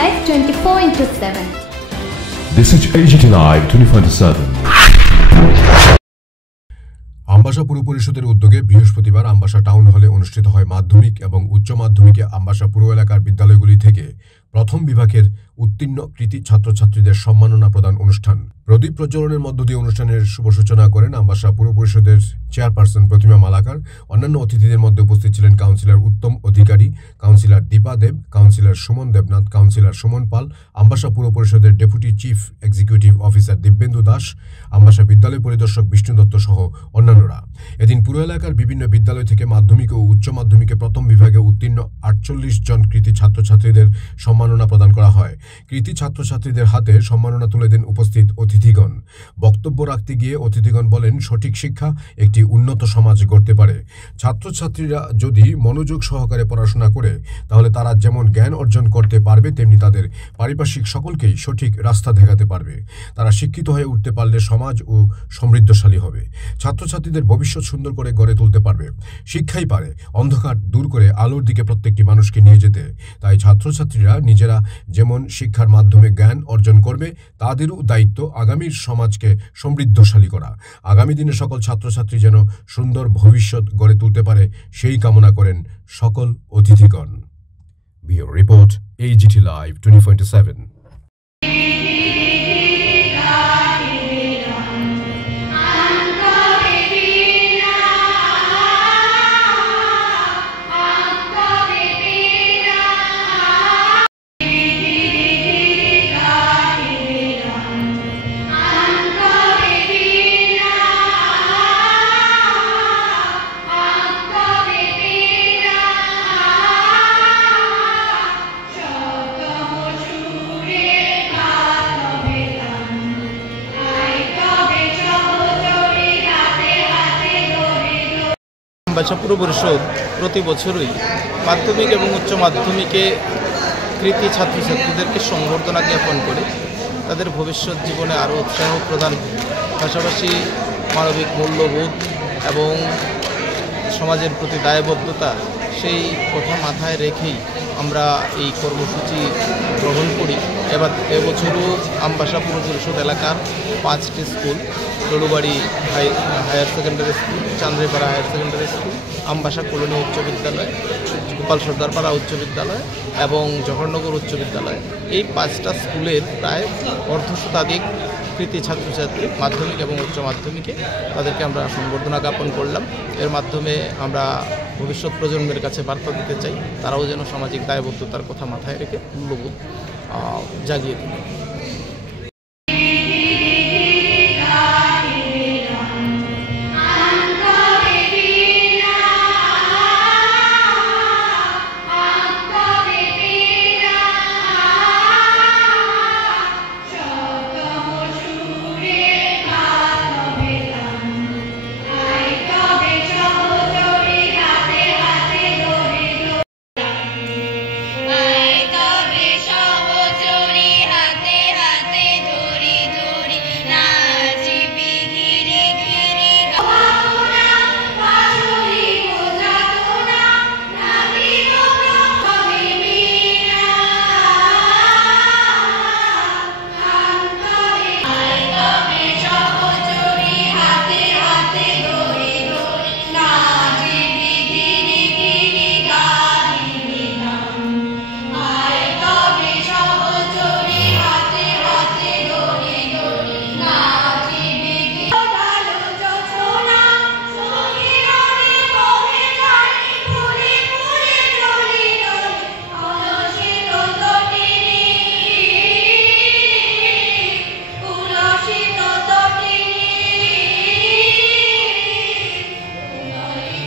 Live 24/7. This is AGT Live 24/7. Ambassa পুর পরিষদের উদ্যোগে বৃহস্পতিবার আমবাসা টাউন হলে অনুষ্ঠিত হয় মাধ্যমিক এবং উচ্চ মাধ্যমিকে আমবাসা পুর এলাকার বিদ্যালয়গুলি থেকে প্রথম বিভাগের উত্তীর্ণ কৃতি ছাত্রছাত্রীদের সম্মাননা প্রদান অনুষ্ঠান। প্রদীপ প্রজ্বলনের মধ্য দিয়ে অনুষ্ঠানের শুভ সূচনা করেন আমবাসা পুর পরিষদের চেয়ারপারসন প্রতিমা মালাকার। অন্যান্য অতিথিদের মধ্যে উপস্থিত ছিলেন কাউন্সিলর উত্তম অধিকারী, কাউন্সিলর দীপা দেব, কাউন্সিলর সুমন দেবনাথ, কাউন্সিলর সুমন পাল, আমবাসা পুর পরিষদের deputy chief executive officer Dibyendu Das, Ambassa বিদ্যালয় পরিদর্শক বিষ্ণু দত্ত সহ অন্যান্যরা। এদিন পুর এলাকার বিভিন্ন বিদ্যালয় থেকে মাধ্যমিক ও উচ্চ মাধ্যমিকে প্রথম বিভাগে উত্তীর্ণ 48 জন কৃতি ছাত্রছাত্রীদের সম্মাননা প্রদান করা হয়। কৃতি ছাত্রছাত্রীদের হাতে সম্মাননা তুলে দেন উপস্থিত অতিথিগণ। বক্তব্য রাখতে গিয়ে অতিথিগণ বলেন, সঠিক শিক্ষা একটি উন্নত সমাজ গড়তে পারে। ছাত্রছাত্রীরা যদি মনোযোগ সহকারে পড়াশোনা করে তাহলে তারা যেমন জ্ঞান অর্জন করতে পারবে, তেমনি তাদের পারিপার্শ্বিক সকলকেই সঠিক রাস্তা দেখাতে পারবে। তারা শিক্ষিত হয়ে উঠতে পারলে সমাজ ও সমৃদ্ধশালী হবে। ছাত্রছাত্রীদের ভবিষ্যৎ সুন্দর করে গড়ে তুলতে পারবে। শিক্ষাই পারে অন্ধকার দূর করে আলোর দিকে প্রত্যেকটি মানুষকে নিয়ে যেতে। তাই ছাত্রছাত্রীরা নিজেরা যেমন শিক্ষার মাধ্যমে জ্ঞান অর্জন করবে, তাদেরও দায়িত্ব আগামীর সমাজকে সমৃদ্ধশালী করা। আগামী দিনে সকল ছাত্রছাত্রী যেন সুন্দর ভবিষ্যৎ গড়ে তুলতে পারে, সেই কামনা করেন সকল অতিথিগণ। Bureau report, AGT Live 24/7। Ambassa পুর পরিষদ প্রতি বছরই মাধ্যমিক এবং উচ্চ মাধ্যমিকে কৃতি ছাত্রছাত্রীদেরকে সংবর্ধনা জ্ঞাপন করে তাদের ভবিষ্যৎ জীবনে আরও উৎসাহ প্রদান, পাশাপাশি মানবিক মূল্যবোধ এবং সমাজের প্রতি দায়বদ্ধতা, সেই কথা মাথায় রেখেই আমরা এই কর্মসূচি গ্রহণ করি। এবছরও আমবাসা পুর পরিষদ এলাকার 5টি school, Talubari higher secondary school, Chandripara higher secondary school, Ambassa colony উচ্চ বিদ্যালয়, গোপাল সর্দারপাড়া উচ্চ বিদ্যালয় এবং জওহরনগর উচ্চ বিদ্যালয়, এই 5টা স্কুলের প্রায় অর্ধশতাধিক কৃতি ছাত্রছাত্রী মাধ্যমিক এবং উচ্চ মাধ্যমিকে তাদেরকে আমরা সংবর্ধনা জ্ঞাপন করলাম। এর মাধ্যমে আমরা ভবিষ্যৎ প্রজন্মের কাছে বার্তা দিতে চাই, তারাও যেন সামাজিক দায়বদ্ধতার কথা মাথায় রেখে মূল্যবোধ জাগিয়ে দেবে।